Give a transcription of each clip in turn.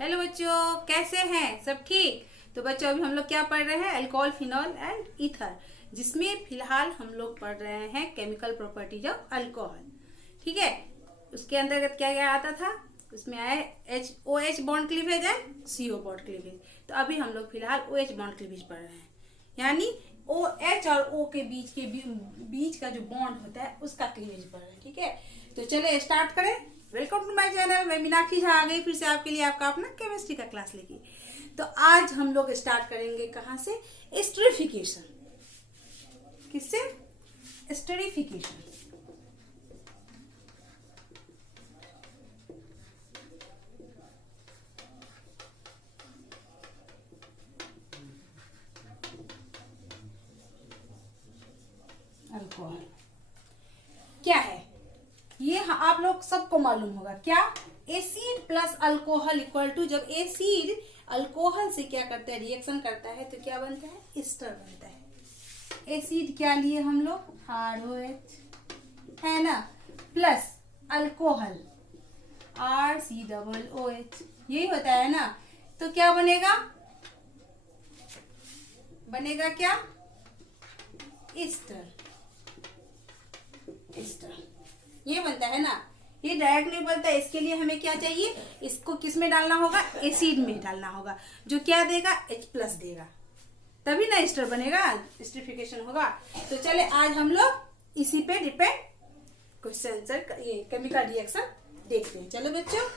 Hello बच्चों, कैसे हैं सब? ठीक। तो बच्चों अभी हम लोग क्या पढ़ रहे हैं? अल्कोहल, फिनॉल एंड ईथर, जिसमें फिलहाल हम लोग पढ़ रहे हैं केमिकल प्रॉपर्टीज ऑफ अल्कोहल। ठीक है। उसके अंतर्गत क्या क्या आता था? उसमें आए OH bond cleavage and CO bond cleavage. तो अभी हम लोग फिलहाल OH बॉन्ड क्लीवेज पढ़ रहे हैं, यानी OH और O के बीच का जो बॉन्ड होता है उसका क्लीवेज पढ़ रहे हैं। ठीक है, तो चले स्टार्ट करें। Welcome to my channel. मैं मीनाक्षी झा आ गई फिर से आपके लिए, आपका अपना केमिस्ट्री का क्लास लेके। तो आज हम लोग स्टार्ट करेंगे कहाँ से? एस्टरिफिकेशन। किससे? एस्टरिफिकेशन। अल्कोहल क्या है ये? आप लोग सबको मालूम होगा क्या? Acid plus alcohol equal to, जब एसिड अल्कोहल से क्या करता है, रिएक्शन करता है, तो क्या बनता है? एस्टर बनता है। एसिड क्या लिए हम लोग? ROH है ना, प्लस अल्कोहल RCOOH, यही होता है ना। तो क्या बनेगा? बनेगा क्या? एस्टर। एस्टर ये बनता है ना। ये डायरेक्ट नहीं बनता, इसके लिए हमें क्या चाहिए? इसको किस में डालना होगा? एसिड में डालना होगा, जो क्या देगा? H+ देगा, तभी ना एस्टर बनेगा, एस्टरिफिकेशन होगा। तो चले आज हम लोग इसी पे डिपेंड क्वेश्चन आंसर, ये केमिकल रिएक्शन देखते हैं। चलो बच्चों,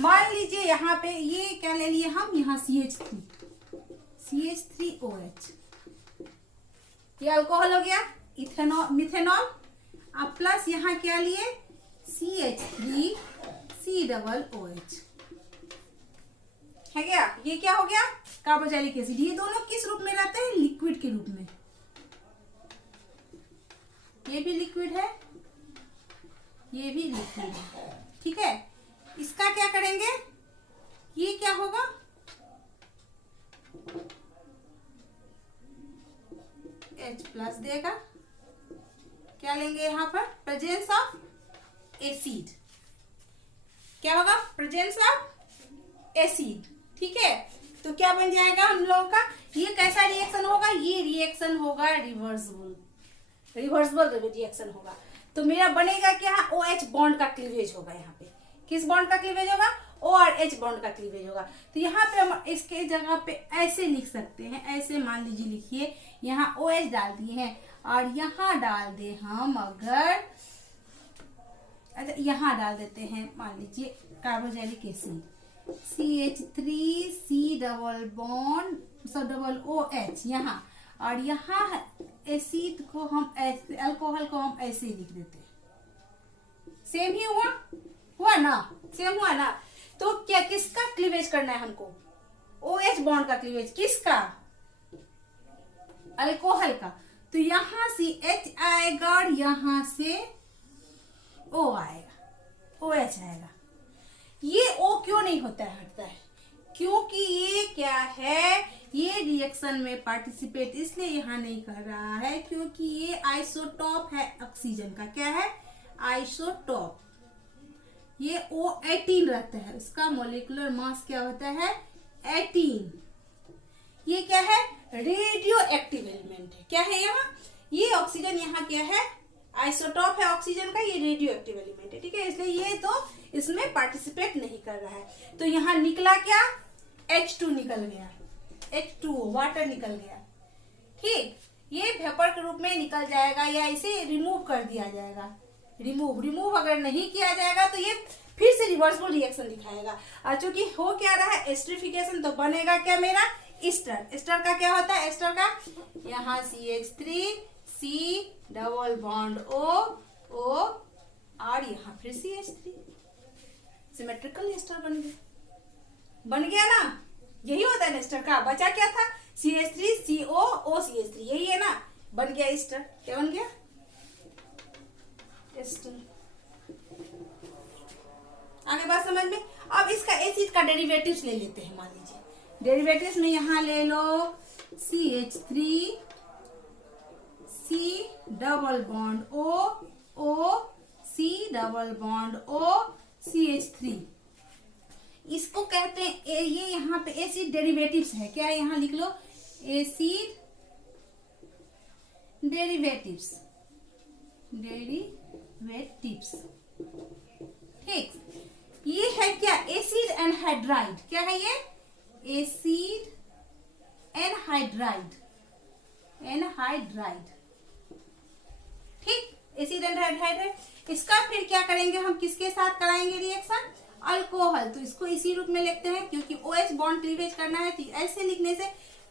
मान लीजिए यहाँ पे ये क्या ले लिए हम? यहाँ CH3OH, ये अल्कोहल हो गया, इथेनॉल, मिथेनॉल। अब प्लस यहाँ क्या लिए? CH3COOH है क्या? ये क्या हो गया? Carboxylic acid. ये दोनों किस रूप में रहते हैं? लिक्विड के रूप में। ये भी लिक्विड है, ये भी लिक्विड है। ठीक है, इसका क्या करेंगे? ये क्या होगा? H+ देगा। क्या लेंगे यहाँ पर? Presence of acid. क्या होगा? Presence of acid. ठीक है, तो क्या बन जाएगा हम लोगों का? ये कैसा रिएक्शन होगा? ये रिएक्शन होगा रिवर्सिबल। रिवर्सिबल रिएक्शन होगा। तो मेरा बनेगा क्या? OH बॉन्ड का क्लीवेज होगा। यहाँ पे किस बॉन्ड का क्लीवेज होगा? O और H बॉन्ड का क्लीवेज होगा। तो यहाँ पे हम इसके जगह पे ऐसे लिख सकते हैं, ऐसे मान लीजिए, लिखिए यहाँ OH डाल दिए हैं और यहाँ डाल दे हम, अगर अच्छा यहाँ डाल देते हैं, मान लीजिए carboxylic acid CH3C double OH यहाँ, और यहाँ एसिड को हम ऐसे, अल्कोहल को हम ऐसे लिख देते हैं। सेम ही हुआ? हुआ ना? सेम हुआ ना? तो क्या किसका क्लीवेज करना है हमको? OH बॉन्ड का क्लीवेज। किसका? अल्कोहल का। तो यहां से H आएगा और यहां से O आएगा, OH आएगा। ये O क्यों नहीं होता है, हटता है? क्योंकि ये क्या है? ये रिएक्शन में पार्टिसिपेट इसलिए यहाँ नहीं कर रहा है क्योंकि ये आइसोटॉप है ऑक्सीजन का। क्या है? आइसोटॉप। ये O18 रहता है, उसका मॉलिक्यूलर मास क्या होता है? 18। ये क्या है? रेडियो एक्टिव एलिमेंट है। क्या है यहाँ? ये ऑक्सीजन यहाँ क्या है? आइसोटॉप है ऑक्सीजन का, ये रेडियो एक्टिव एलिमेंट है। ठीक है, इसलिए ये तो इसमें पार्टिसिपेट नहीं कर रहा है। तो यहाँ निकला क्या? H2 निकल गया, H2O वाटर निकल गया। ठीक, ये वेपर के रूप में निकल जाएगा या इसे रिमूव कर दिया जाएगा। रिमूव अगर नहीं किया जाएगा तो ये फिर से रिवर्सिबल रिएक्शन दिखाएगा। और चूंकि हो क्या रहा है? एस्टरिफिकेशन, तो बनेगा क्या मेरा? एस्टर। एस्टर का क्या होता है? एस्टर का यहाँ CH3C डबल बॉन्ड O और यहाँ फिर CH3, सिमेट्रिकल एस्टर बन गया। बन गया ना? यही होता है एस्टर का। बचा क्या था? CH3COOCH3, यही है ना? बन गया एस्टर। क्या बन गया? एस्टर। आगे बात समझ में? अब इसका एसिड का डेरिवेटिव्स ले लेते हैं। मान लीजिए डेरिवेटिव्स में यहाँ ले लो CH3C double bond O C double bond O CH3। इसको कहते हैं ये यहाँ पे एसिड डेरिवेटिव्स है। क्या है, यहाँ लिख लो एसिड डेरिवेटिव्स, डेरिवेटिव्स। ठीक, ये है क्या, एसिड एनहाइड्राइड। क्या है ये, एसिड एनहाइड्राइड, एनहाइड्राइड। ठीक, एसिड एनहाइड्राइड है। इसका फिर क्या करेंगे हम, किसके साथ कराएंगे रिएक्शन, अल्कोहल। तो इसको इसी रूप में लिखते हैं, क्योंकि OH बॉन्ड क्लीवेज करना है। तो ऐसे लिखने से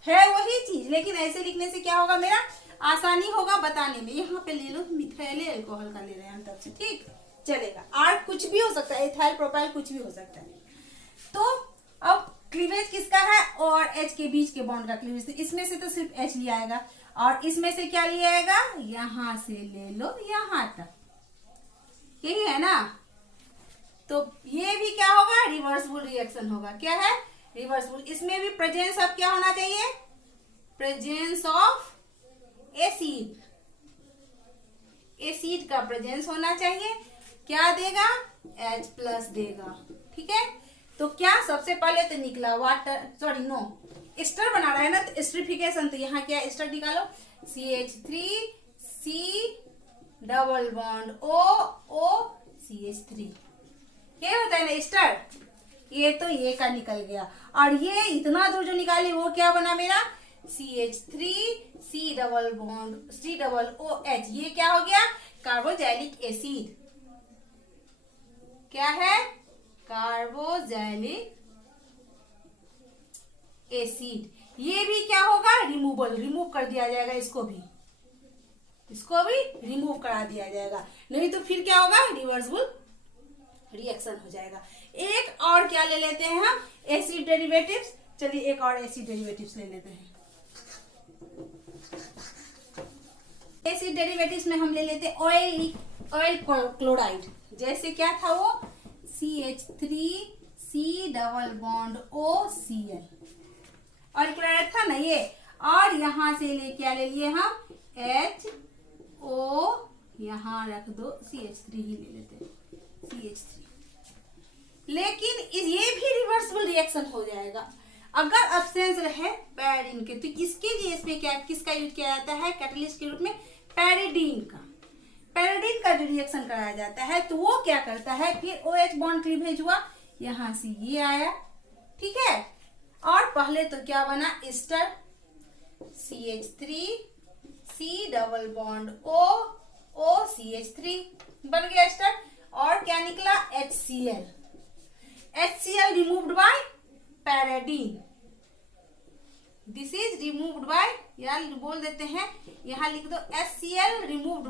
है वही चीज, लेकिन ऐसे लिखने से क्या होगा, मेरा आसानी होगा बताने में। यहाँ पे ले लो मिथाइल अल्कोहल का ले रहे हैं हम तब से, ठीक चलेगा। और कुछ भी हो सकता है, इथाइल प्रोपाइल कुछ भी हो सकता है। तो अब क्लीवेज किसका है, और H के बीच के बॉन्ड का क्लीवेज। तो इसमें से तो सिर्फ H लिया आएगा, और इसमें से क्या लिया आएगा, यहां से ले लो यहां तक, यही है ना। तो ये भी क्या होगा, रिवर्सिबल रिएक्शन होगा। क्या है, रिवर्सिबल। इसमें भी प्रेजेंस ऑफ क्या होना चाहिए, प्रेजेंस ऑफ एसिड, एसिड का प्रेजेंस होना चाहिए। क्या देगा, H+ देगा। ठीक है, तो क्या सबसे पहले तो निकला वाटर, सॉरी नो, एस्टर बना रहा है ना, तो एस्टरिफिकेशन। तो यहाँ क्या एस्टर निकालो, CH3C डबल बॉन्ड OCH3। ये होता है ना एस्टर। ये तो ये का निकल गया, और ये इतना दूर जो निकाली वो क्या बना मेरा, CH3C डबल बॉन्ड COOH। ये क्या हो गया, कार्बोजैलिक एसिड। क्या है, कार्बोजैलिक एसिड। ये भी क्या होगा, रिमूवल, रिमूव कर दिया जाएगा। इसको भी रिमूव करा दिया जाएगा, नहीं तो फिर क्या होगा, रिवर्सिबल रिएक्शन हो जाएगा। एक और क्या ले लेते हैं हम, एसिड डेरिवेटिव्स। चलिए एक और एसिड डेरिवेटिव्स ले लेते हैं। एसिड डेरिवेटिव्स में हम ले लेते हैं ऑयल क्लोराइड। जैसे क्या था वो, CH3C double bond OCl, oil chloride था ना ये। और यहां से ले क्या ले लिए हम, HO, यहां रख दो, CH3 ही ले लेते हैं, CH3। लेकिन ये भी रिवर्सिबल रिएक्शन हो जाएगा अगर अब्सेंस रहे पैरिडीन के। तो इसके लिए इसमें क्या, किसका यूज किया जाता है, कैटलिस्ट के रूप में पैरिडीन का। पैरिडीन का जो रिएक्शन कराया जाता है, तो वो क्या करता है, फिर OH बॉन्ड क्लीवेज हुआ, यहां से ये आया। ठीक है, और पहले तो क्या बना, ester, CH3C double bond OCH3 बन गया एस्टर। और क्या निकला, HCl, HCl removed by pyridine. This is removed by, या बोल देते हैं, यहां लिख दो HCl removed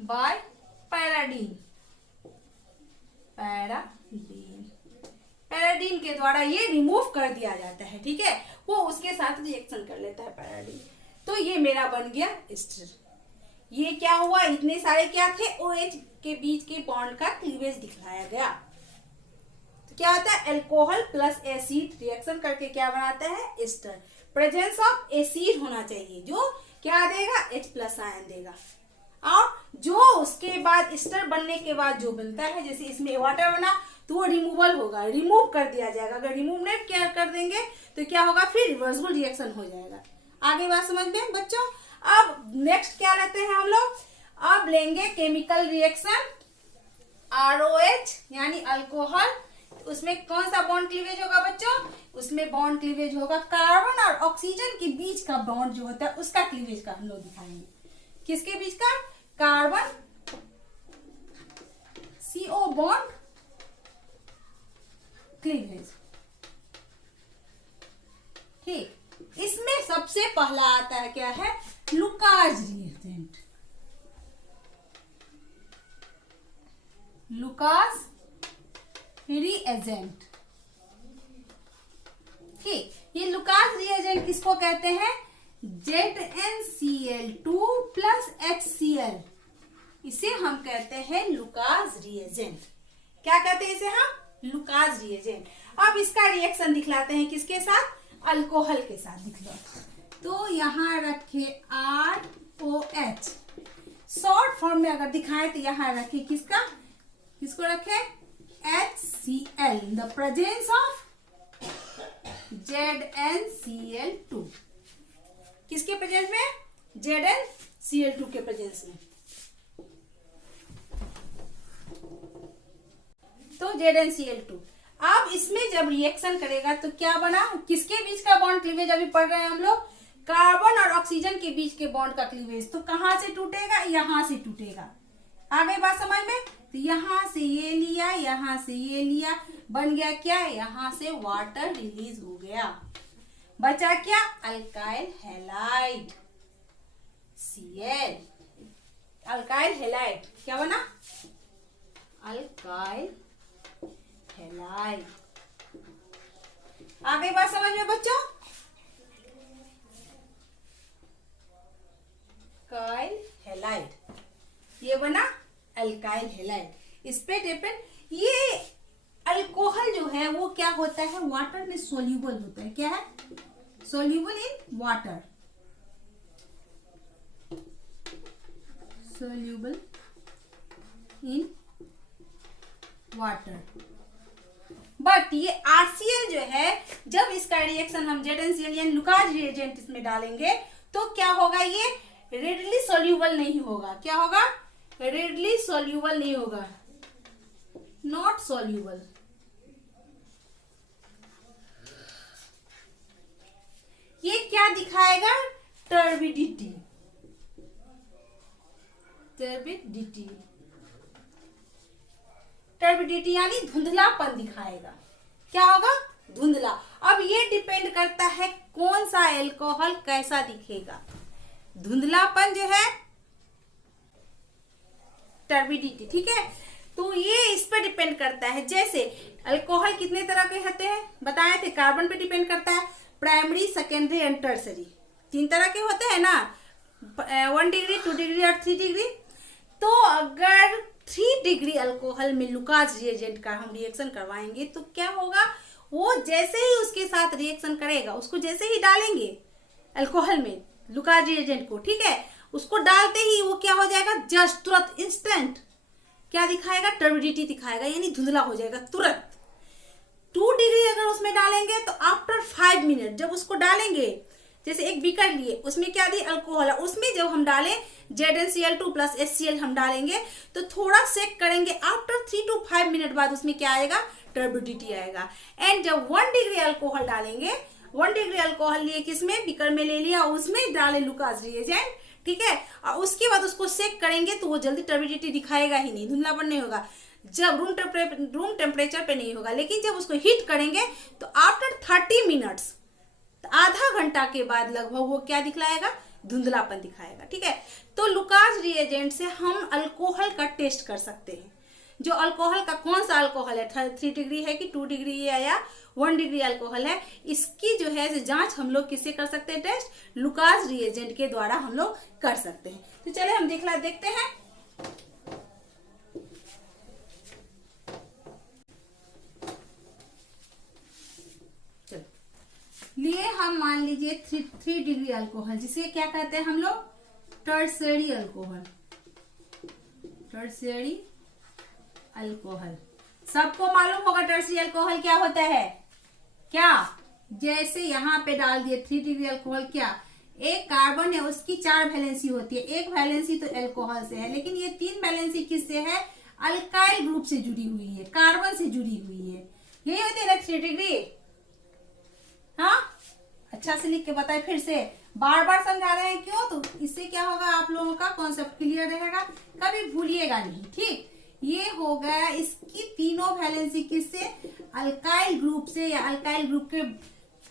by pyridine. Pyridine के द्वारा ये रिमूव कर दिया जाता है। ठीक है, वो उसके साथ रिएक्शन कर लेता है पैराडीन। तो ये मेरा बन गया एस्टर। ये क्या हुआ, इतने सारे क्या थे, OH के बीच के बॉन्ड का क्लीवेज दिखलाया गया। तो क्या होता है, अल्कोहल प्लस एसिड रिएक्शन करके क्या बनाता है, एस्टर। प्रेजेंस ऑफ एसिड होना चाहिए, जो क्या देगा, H+ आयन देगा। और जो उसके बाद एस्टर बनने के बाद जो बनता है, जैसे इसमें वाटर बना, तो वो रिमूवल होगा, रिमूव कर दिया जाएगा। अगर रिमूव नहीं क्या कर देंगे तो क्या होगा, फिर रिवर्सिबल रिएक्शन हो जाएगा। आगे बात समझ में बच्चों। अब नेक्स्ट क्या लेते हैं हम लोग, अब लेंगे केमिकल रिएक्शन ROH यानी अल्कोहल। उसमें कौन सा बॉन्ड क्लीवेज होगा बच्चों, उसमें बॉन्ड क्लीवेज होगा कार्बन और ऑक्सीजन के बीच का बॉन्ड जो होता है उसका क्लीवेज का हम लोग दिखाएंगे। किसके बीच का, कार्बन CO बॉन्ड क्लीवेज। ठीक, इसमें सबसे पहला आता है क्या है, लुकास रिएजेंट। Lucas reagent. ठीक, ये लुकास रिएजेंट किसको कहते हैं, ZnCl2 प्लस HCl। इसे हम कहते हैं लुकास रिएजेंट। क्या कहते हैं इसे हम, लुकास रिएजेंट। अब इसका रिएक्शन दिखलाते हैं किसके साथ, अल्कोहल के साथ दिखला। तो यहां रखे ROH, शॉर्ट फॉर्म में अगर दिखाएं तो यहां रखे किसका, किसको रखे? HCl, the presence of ZnCl2, किसके प्रेजेंस में? ZnCl2 के प्रेजेंस में। तो ZnCl2 अब इसमें जब रिएक्शन करेगा तो क्या बना? किसके बीच का बॉन्ड क्लीवेज अभी पढ़ रहे हैं हम लोग? कार्बन और ऑक्सीजन के बीच के बॉन्ड का क्लीवेज। तो कहां से टूटेगा? यहां से टूटेगा। आ गई बात समझ में? तो यहां से ये लिया, यहां से ये लिया, बन गया क्या? यहां से वाटर रिलीज हो गया, बचा क्या? Alkyl halide Cl। Alkyl halide क्या बना? Alkyl halide. आ गई बात समझ में बच्चों? अल्काइल हैलाइड, ये बना अल्काइल हैलाइड। इस पे डिपेंड, ये अल्कोहल जो है वो क्या होता है? वाटर में सोल्यूबल होता है। क्या है? Soluble in water, soluble in water. But ये RCl जो है, जब इसका रिएक्शन हम ZnCl यानी लुकास रिएजेंट इसमें डालेंगे तो क्या होगा? ये रेडली सोल्यूबल नहीं होगा। क्या होगा? रेडली सोल्यूबल नहीं होगा, नॉट सोल्यूबल। ये क्या दिखाएगा? टर्बिडिटी, टर्बिडिटी, टर्बिडिटी यानी धुंधलापन दिखाएगा। क्या होगा? धुंधला। अब ये डिपेंड करता है कौन सा एल्कोहल कैसा दिखेगा। धुंधलापन जो है टर्बिडिटी, ठीक है। तो ये इस पर डिपेंड करता है। जैसे अल्कोहल कितने तरह के होते हैं बताए थे? कार्बन पे डिपेंड करता है, प्राइमरी, सेकेंडरी एंड टर्सरी, 3 तरह के होते हैं ना, 1 डिग्री, 2 डिग्री और 3 डिग्री। तो अगर 3 डिग्री अल्कोहल में लुकास रिएजेंट का हम रिएक्शन करवाएंगे तो क्या होगा? वो जैसे ही उसके साथ रिएक्शन करेगा, उसको जैसे ही डालेंगे अल्कोहल में लुकास रिएजेंट को, ठीक है, उसको डालते ही वो क्या हो जाएगा? जस्ट तुरंत इंस्टेंट क्या दिखाएगा? टर्बिडिटी दिखाएगा, यानी धुंधला हो जाएगा तुरंत। 2 डिग्री अगर उसमें डालेंगे तो आफ्टर 5 मिनट जब उसको डालेंगे, जैसे एक बीकर लिए, उसमें क्या दी? अल्कोहल, उसमें जब हम डालें ZnCl2 प्लस HCl हम डालेंगे तो थोड़ा सेक करेंगे, आफ्टर 3 to 5 मिनट बाद उसमें क्या आएगा? टर्बिडिटी आएगा। एंड जब 1 डिग्री अल्कोहल डालेंगे, 1 डिग्री अल्कोहल लिए किसमें? बीकर में ले लिया, उसमें डाले लुकास रिएजेंट, ठीक है, और उसके बाद उसको सेक करेंगे तो वो जल्दी टर्बिडिटी दिखाएगा ही नहीं, धुंधलापन नहीं होगा। जब रूम टेम्परेचर पे नहीं होगा, लेकिन जब उसको हीट करेंगे तो आफ्टर 30 मिनट्स, आधा घंटा के बाद लगभग वो क्या दिखलाएगा? धुंधलापन दिखाएगा, ठीक है। तो लुकास रिएजेंट से हम अल्कोहल का टेस्ट कर सकते हैं। जो अल्कोहल का कौन सा अल्कोहल है, 3 डिग्री है कि 2 डिग्री है या 1 डिग्री अल्कोहल है, इसकी जो है जांच हम लोग किससे कर सकते हैं? टेस्ट लुकास रिएजेंट के द्वारा हम लोग कर सकते हैं। तो चले हम देखते हैं। लिए हम मान लीजिए 3 डिग्री अल्कोहल, जिसे क्या कहते हैं हम लोग? Tertiary alcohol, tertiary alcohol. सबको मालूम होगा टर्शियरी अल्कोहल क्या होता है? क्या? जैसे यहाँ पे डाल दिए 3 डिग्री अल्कोहल, क्या एक कार्बन है उसकी 4 वैलेंसी होती है, एक वैलेंसी तो अल्कोहल से है, लेकिन ये 3 वैलेंसी किससे है? अल्काइल ग्रुप से जुड़ी हुई है, कार्बन से जुड़ी हुई है। यही होती है ना 3 डिग्री। हाँ, अच्छा से लिख के बताए, फिर से बार बार समझा रहे हैं, क्यों? तो इससे क्या होगा? आप लोगों का कॉन्सेप्ट क्लियर रहेगा, कभी भूलिएगा नहीं, ठीक। ये हो गया, इसकी तीनों वैलेंसी किससे? अल्काइल ग्रुप से या अल्काइल ग्रुप के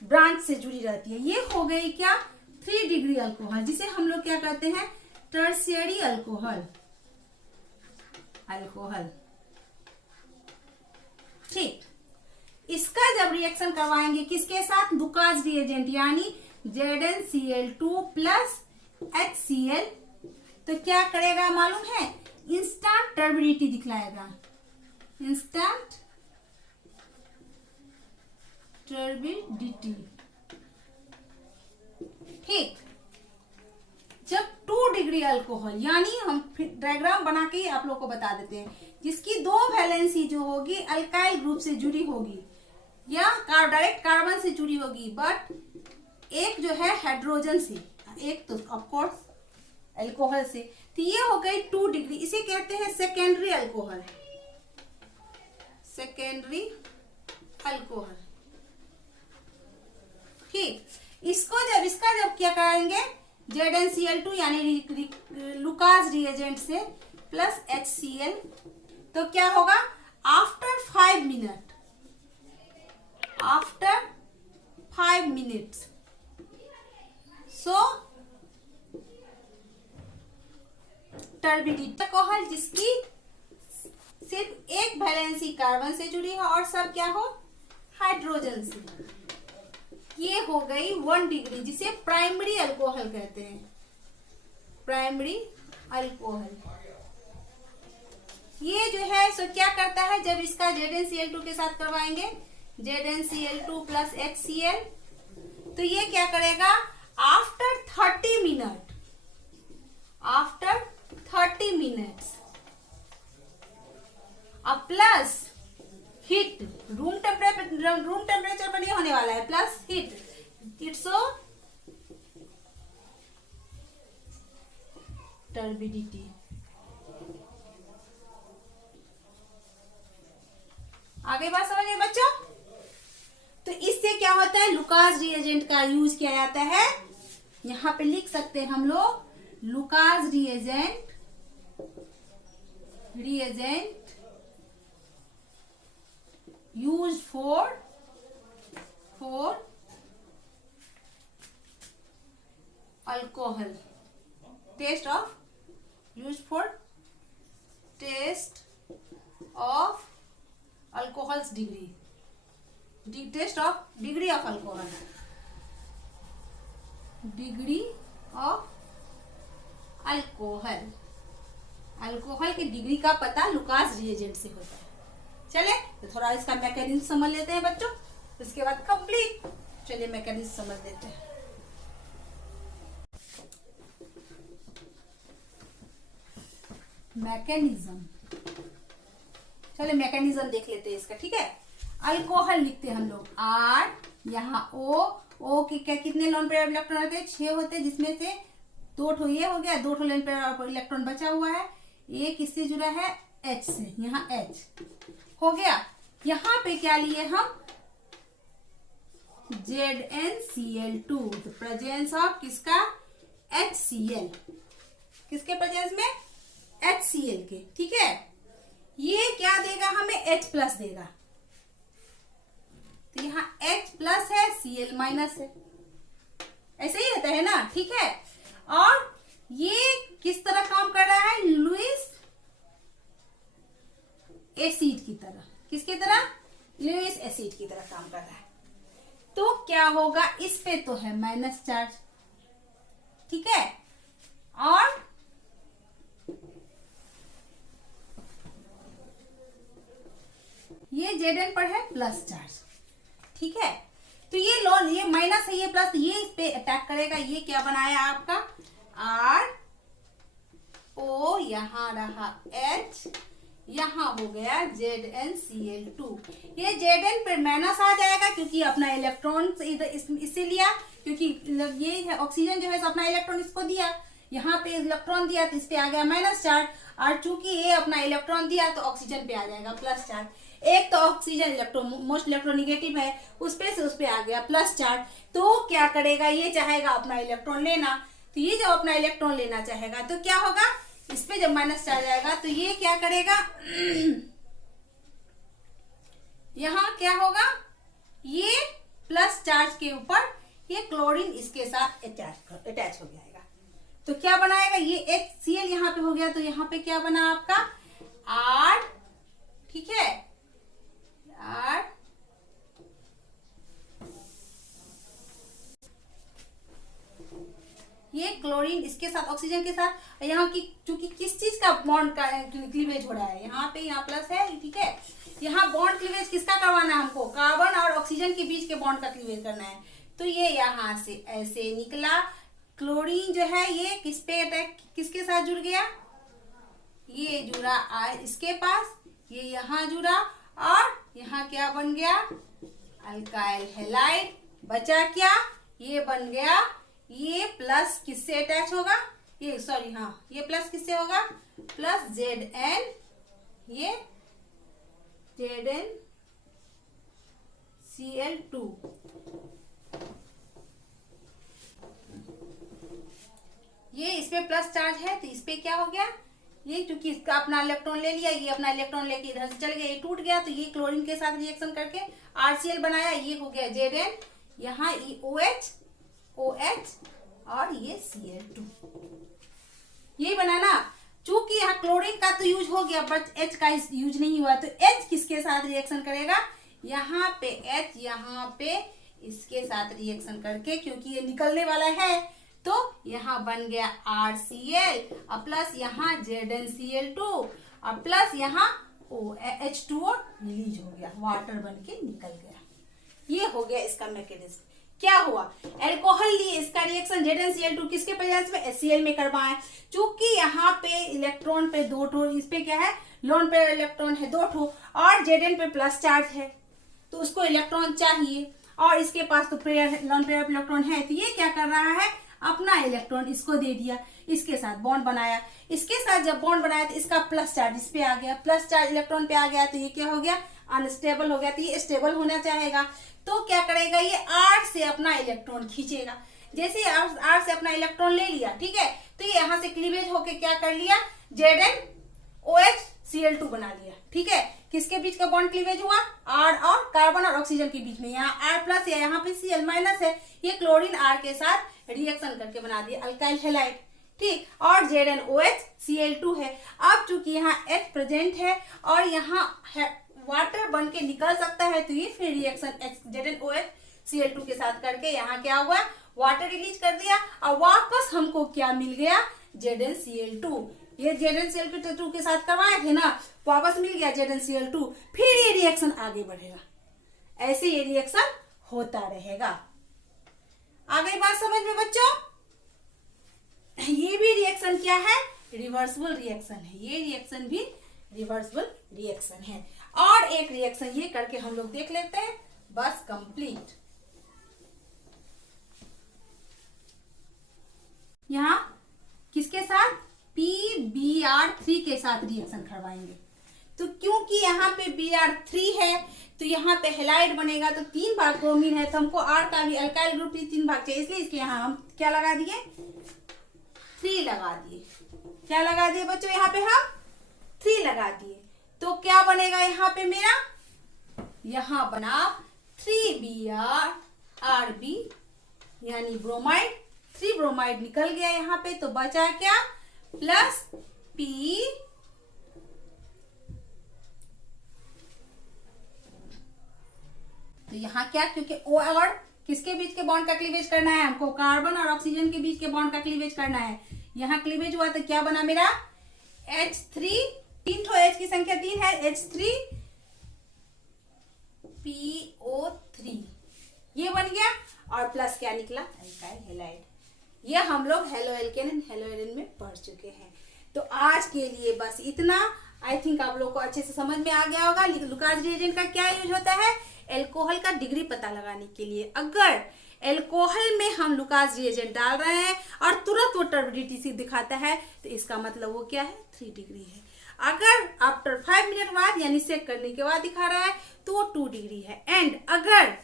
ब्रांच से जुड़ी रहती है। ये हो गई क्या? 3 डिग्री अल्कोहल, जिसे हम लोग क्या कहते हैं? टर्शियरी अल्कोहल, अल्कोहल, ठीक। इसका जब रिएक्शन करवाएंगे किसके साथ? लुकास रिएजेंट यानी ZnCl2 प्लस HCl, तो क्या करेगा मालूम है? इंस्टेंट टर्बिडिटी दिखलाएगा, इंस्टेंट टर्बिडिटी, ठीक। जब 2 डिग्री प्राइमरी अल्कोहल, यानी हम डायग्राम बना के आप लोग को बता देते हैं, जिसकी दो वैलेंसी जो होगी अल्काइल ग्रुप से जुड़ी होगी या डायरेक्ट कार्बन से जुड़ी होगी, बट एक जो है हाइड्रोजन से, एक तो ऑफकोर्स अल्कोहल से। तो ये हो गई 2 डिग्री, इसे कहते हैं सेकेंडरी अल्कोहल, सेकेंडरी अल्कोहल। ठीक, इसका जब क्या करेंगे, ZnCl2 यानी लुकास रिएजेंट से प्लस HCl, तो क्या होगा, आफ्टर 5 मिनट, आफ्टर 5 मिनट्स, सो टर्बिडिटी अल्कोहल जिसकी सिर्फ एक वैलेंसी कार्बन से जुड़ी है और सब क्या हो, हाइड्रोजन से। ये हो गई 1 डिग्री, जिसे प्राइमरी अल्कोहल कहते हैं, प्राइमरी अल्कोहल। ये जो है सो क्या करता है, जब इसका ZnCl2 के साथ करवाएंगे, ZnCl2 प्लस HCl, तो ये क्या करेगा, आफ्टर 30 मिनट, आफ्टर 30 मिनट्स अब प्लस हीट, रूम टेम्परेचर पर नहीं होने वाला है, प्लस हीट, इट्स टर्बिडिटी। आगे बात समझिए बच्चों। तो इससे क्या होता है, लुकास रिएजेंट का यूज किया जाता है, यहां पे लिख सकते हैं हम लोग, Lucas reagent used for alcohol, taste of used for taste of alcohol's degree, taste of degree of alcohol, degree of alcohol, alcohol की डिग्री का पता लुकास रिएजेंट से होता है। चले तो थोड़ा इसका मैकेनिज्म समझ लेते हैं बच्चों, उसके बाद कंप्लीट। चलिए मैकेनिज्म समझ लेते हैं। मैकेनिज्म, चलिए मैकेनिज्म देख लेते हैं इसका। ठीक है, अल्कोहल लिखते हैं हम लोग R, यहाँ O के क्या कितने लोन पेयर इलेक्ट्रॉन होते हैं, 6 होते हैं, जिसमें से 2 ठो ये हो गया, 2 ठो लोन पेयर इलेक्ट्रॉन बचा हुआ है, एक किससे जुड़ा है, H से, यहाँ H हो गया। यहाँ पे क्या लिए हम, ZnCl2, तो प्रेजेंस ऑफ किसका, HCl, किसके प्रेजेंस में, HCl के। ठीक है, ये क्या देगा हमें, H प्लस देगा, तो यहाँ H प्लस है, Cl माइनस है, ऐसे ही रहता है ना। ठीक है, और ये किस तरह काम कर रहा है, लुईस एसिड की तरह, किसकी तरह, लुईस एसिड की तरह काम कर रहा है। तो क्या होगा, इस पे तो है माइनस चार्ज, ठीक है, और ये Zn पर है प्लस चार्ज। ठीक है, तो ये लोन, ये माइनस है, ये प्लस, ये इस पे अटैक करेगा। ये क्या बनाया आपका, R O, यहां रहा H, यहाँ हो गया ZnCl2। ये Zn पे माइनस आ जाएगा क्योंकि अपना इलेक्ट्रॉन इससे लिया, क्योंकि ये है ऑक्सीजन जो है अपना इलेक्ट्रॉन इसको दिया, यहाँ पे इलेक्ट्रॉन दिया तो इस पे आ गया माइनस चार्ज, और चूंकि ये अपना इलेक्ट्रॉन दिया तो ऑक्सीजन पे आ जाएगा प्लस चार्ज। एक तो ऑक्सीजन इलेक्ट्रॉन मोस्ट इलेक्ट्रोनिगेटिव है, उस पे आ गया प्लस चार्ज। तो क्या करेगा, ये चाहेगा अपना इलेक्ट्रॉन लेना, तो ये जब अपना इलेक्ट्रॉन लेना चाहेगा तो क्या होगा, इस पे जब माइनस चार्ज आएगा तो ये क्या करेगा, यहां क्या होगा, ये प्लस चार्ज के ऊपर ये क्लोरीन इसके साथ अटैच हो जाएगा। तो क्या बनाएगा, ये HCl यहाँ पे हो गया, तो यहाँ पे क्या बना आपका R। ठीक है, R, ये क्लोरीन इसके साथ ऑक्सीजन के साथ, यहाँ की चूंकि किस चीज का बॉन्ड का क्लीवेज हो रहा है, यहाँ पे यहाँ प्लस है। ठीक है, यहाँ बॉन्ड क्लीवेज किसका करवाना है हमको, कार्बन और ऑक्सीजन के बीच के बॉन्ड का क्लीवेज करना है। तो ये यहाँ से ऐसे निकला, क्लोरीन जो है ये किस पे अटैक, किसके साथ जुड़ गया, ये जुड़ा इसके पास, ये यहाँ जुड़ा और यहाँ क्या बन गया, अल्काइल हैलाइड। बचा क्या, ये बन गया, ये प्लस किससे अटैच होगा, ये सॉरी हाँ, ये प्लस किससे होगा, प्लस Zn, ये ZnCl2। ये इस पे प्लस चार्ज है तो इस पे क्या हो गया, ये क्योंकि इसका अपना इलेक्ट्रॉन ले लिया, ये अपना इलेक्ट्रॉन लेके इधर से चल गया, ये टूट गया, तो ये क्लोरीन के साथ रिएक्शन करके RCl बनाया, ये हो गया Zn, यहाँ OH और ये Cl2, ये बना ना। चूंकि यहाँ क्लोरीन का तो यूज हो गया बट H का यूज नहीं हुआ, तो H किसके साथ रिएक्शन करेगा, यहाँ पे H, यहाँ पे इसके साथ रिएक्शन करके, क्योंकि ये निकलने वाला है तो यहाँ बन गया RCl और प्लस यहाँ ZnCl2 और प्लस यहाँ H2O रिलीज हो गया, वाटर बन के निकल गया। ये हो गया इसका मैकेनिज्म। क्या हुआ, अल्कोहल लिए, इसका रिएक्शन ZnCl2 किसके प्रेजेंस में, HCl में करवाएं। चूंकि यहाँ पे इलेक्ट्रॉन पे 2 ठो, इस पे क्या है, लोन पे इलेक्ट्रॉन है 2 ठो और Zn पे प्लस चार्ज है, तो उसको इलेक्ट्रॉन चाहिए और इसके पास तो लोन पेयर इलेक्ट्रॉन है, तो ये क्या कर रहा है, अपना इलेक्ट्रॉन इसको दे दिया, इसके साथ बॉन्ड बनाया, इसके साथ जब बॉन्ड बनाया तो इसका प्लस चार्ज इस पे आ गया, प्लस चार्ज इलेक्ट्रॉन पे आ गया, तो ये क्या हो गया, अनस्टेबल हो गया, तो ये स्टेबल होना चाहेगा, तो क्या करेगा, ये R से अपना इलेक्ट्रॉन खींचेगा। जैसे R से अपना इलेक्ट्रॉन ले लिया, ठीक है, तो ये यहाँ से क्लीवेज होके क्या कर लिया, ZnOHCl2 बना लिया, ठीक है। किसके बीच का बॉन्ड क्लीवेज हुआ, R और कार्बन और ऑक्सीजन के बीच में, यहाँ R प्लस है, यहाँ पे Cl माइनस है, ये क्लोरीन R के साथ रिएक्शन करके बना दिया अल्काइल हैलाइड, ठीक, और ZnOHCl2 है। अब चूंकि यहाँ H प्रेजेंट है और यहाँ वाटर बन के निकल सकता है, तो ये फिर रिएक्शन ZnOHCl2 के साथ करके यहाँ क्या हुआ, वाटर रिलीज कर दिया और वापस हमको क्या मिल गया, ZnCl2। ये ZnCl2 के साथ करवाए थे ना, वापस मिल गया ZnCl2, फिर ये रिएक्शन आगे बढ़ेगा, ऐसे ये रिएक्शन होता रहेगा। आ गई बात समझ में बच्चों, ये भी रिएक्शन क्या है, रिवर्सिबल रिएक्शन है, ये रिएक्शन भी रिवर्सिबल रिएक्शन है। और एक रिएक्शन ये करके हम लोग देख लेते हैं, बस कंप्लीट। यहाँ किसके साथ, PBr3 के साथ रिएक्शन करवाएंगे, तो क्योंकि यहाँ पे Br3 है तो यहाँ पे हैलाइड बनेगा, तो 3 भाग ब्रोमीन है, तो हमको R का भी अल्काइल ग्रुप 3 भाग चाहिए, इसलिए इसके यहाँ हम क्या लगा दिए, 3 लगा दिए। क्या लगा दिए बच्चों, यहाँ पे हम 3 लगा दिए, तो क्या बनेगा यहाँ पे मेरा, यहाँ बना 3BrRb यानी ब्रोमाइड, 3 ब्रोमाइड निकल गया यहाँ पे, तो बचा क्या, प्लस P, तो यहाँ क्या, क्योंकि O और किसके बीच के बॉन्ड का क्लीवेज करना है, हमको कार्बन और ऑक्सीजन के बीच के बॉन्ड का क्लीवेज करना है, यहाँ क्लीवेज हुआ तो क्या बना मेरा, H3, 3 ठो H की संख्या 3 है, H3PO3 ये बन गया, और प्लस क्या निकला, अल्काइल हैलाइड। ये हम लोग हेलो एल्केन में पढ़ चुके हैं। तो आज के लिए बस इतना। आई थिंक आप लोग को अच्छे से समझ में आ गया होगा। लुकास रिएजेंट का क्या यूज होता है, एल्कोहल का डिग्री पता लगाने के लिए। अगर एल्कोहल में हम लुकास रिएजेंट डाल रहे हैं और तुरंत वो टर्बिडिटी से दिखाता है तो इसका मतलब वो क्या है, 3 डिग्री है। अगर आफ्टर 5 मिनट बाद यानी चेक करने के बाद दिखा रहा है तो वो 2 डिग्री है। एंड अगर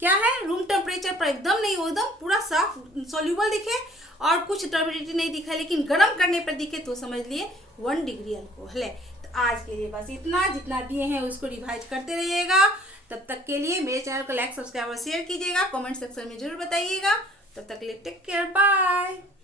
क्या है, रूम टेम्परेचर पर एकदम नहीं, वो एकदम पूरा साफ सोल्यूबल दिखे और कुछ टर्बिडिटी नहीं दिखा लेकिन गर्म करने पर दिखे तो समझ लिए 1 डिग्री अल्कोहल है। तो आज के लिए बस इतना, जितना दिए हैं उसको रिवाइज करते रहिएगा। तब तक के लिए मेरे चैनल को लाइक, सब्सक्राइब और शेयर कीजिएगा। कमेंट सेक्शन में जरूर बताइएगा। तब तक के लिए टेक केयर, बाय।